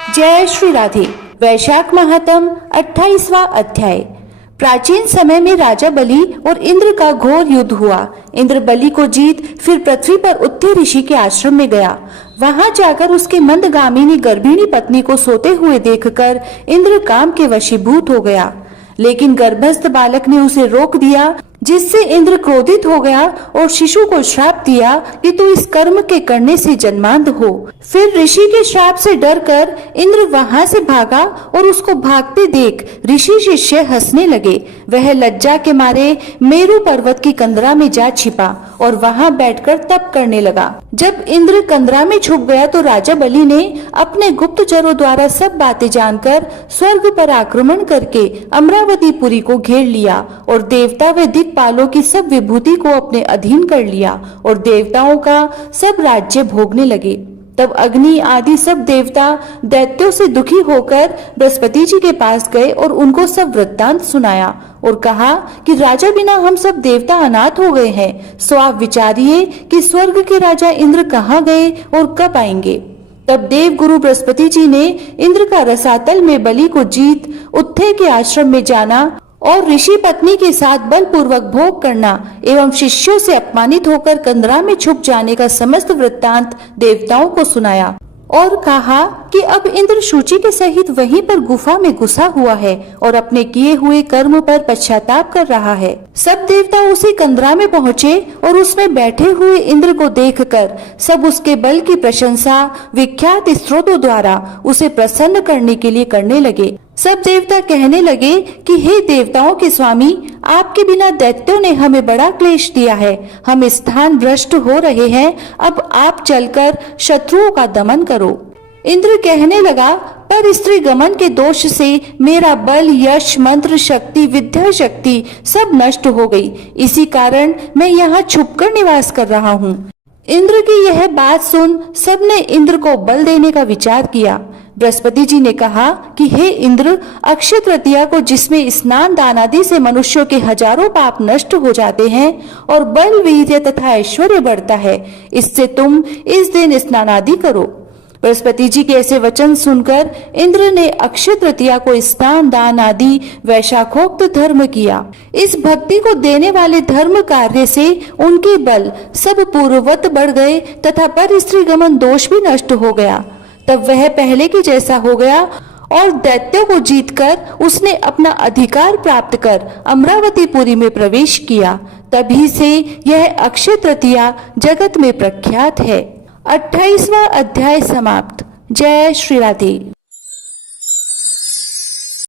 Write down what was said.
जय श्री राधे। वैशाख महात्म 28वां अध्याय। प्राचीन समय में राजा बलि और इंद्र का घोर युद्ध हुआ। इंद्र बलि को जीत फिर पृथ्वी पर उत्थे ऋषि के आश्रम में गया। वहां जाकर उसके मंदगामिनी गर्भिणी पत्नी को सोते हुए देखकर इंद्र काम के वशीभूत हो गया, लेकिन गर्भस्थ बालक ने उसे रोक दिया, जिससे इंद्र क्रोधित हो गया और शिशु को श्राप दिया कि तू इस कर्म के करने से जन्मांध हो। फिर ऋषि के श्राप से डरकर इंद्र वहां से भागा और उसको भागते देख ऋषि शिष्य हंसने लगे। वह लज्जा के मारे मेरु पर्वत की कंदरा में जा छिपा और वहां बैठकर तप करने लगा। जब इंद्र कंदरा में छुप गया तो राजा बलि ने अपने गुप्तचरों द्वारा सब बातें जानकर स्वर्ग पर आक्रमण करके अमरावतीपुरी को घेर लिया और देवता व दिक्पालों की सब विभूति को अपने अधीन कर लिया और देवताओं का सब राज्य भोगने लगे। तब अग्नि आदि सब देवता दैत्यों से दुखी होकर बृहस्पति जी के पास गए और उनको सब वृत्तांत सुनाया और कहा कि राजा बिना हम सब देवता अनाथ हो गए हैं, सो आप विचारिए कि स्वर्ग के राजा इंद्र कहाँ गए और कब आएंगे। तब देव गुरु बृहस्पति जी ने इंद्र का रसातल में बलि को जीत उत्थे के आश्रम में जाना और ऋषि पत्नी के साथ बलपूर्वक भोग करना एवं शिष्यों से अपमानित होकर कंदरा में छुप जाने का समस्त वृत्तांत देवताओं को सुनाया और कहा कि अब इंद्र शुचि के सहित वहीं पर गुफा में घुसा हुआ है और अपने किए हुए कर्म पर पश्चाताप कर रहा है। सब देवता उसी कंदरा में पहुँचे और उसमें बैठे हुए इंद्र को देखकर सब उसके बल की प्रशंसा विख्यात स्त्रोतों द्वारा उसे प्रसन्न करने के लिए करने लगे। सब देवता कहने लगे कि हे देवताओं के स्वामी, आपके बिना दैत्यों ने हमें बड़ा क्लेश दिया है, हम स्थान भ्रष्ट हो रहे हैं, अब आप चलकर शत्रुओं का दमन करो। इंद्र कहने लगा, पर स्त्री गमन के दोष से मेरा बल, यश, मंत्र शक्ति, विद्या शक्ति सब नष्ट हो गई, इसी कारण मैं यहाँ छुपकर निवास कर रहा हूँ। इंद्र की यह बात सुन सबने इंद्र को बल देने का विचार किया। बृहस्पति जी ने कहा कि हे इंद्र, अक्षय तृतीया को जिसमें स्नान दान आदि से मनुष्यों के हजारों पाप नष्ट हो जाते हैं और बल, वीर्य तथा ऐश्वर्य बढ़ता है, इससे तुम इस दिन स्नान आदि करो। बृहस्पति जी के ऐसे वचन सुनकर इंद्र ने अक्षय तृतीया को स्नान दान आदि वैशाखोक्त धर्म किया। इस भक्ति को देने वाले धर्म कार्य से उनके बल सब पूर्ववत बढ़ गए तथा पर स्त्री गमन दोष भी नष्ट हो गया। तब वह पहले के जैसा हो गया और दैत्यों को जीतकर उसने अपना अधिकार प्राप्त कर अमरावतीपुरी में प्रवेश किया। तभी से यह अक्षय तृतीया जगत में प्रख्यात है। 28वां अध्याय समाप्त। जय श्री राधे।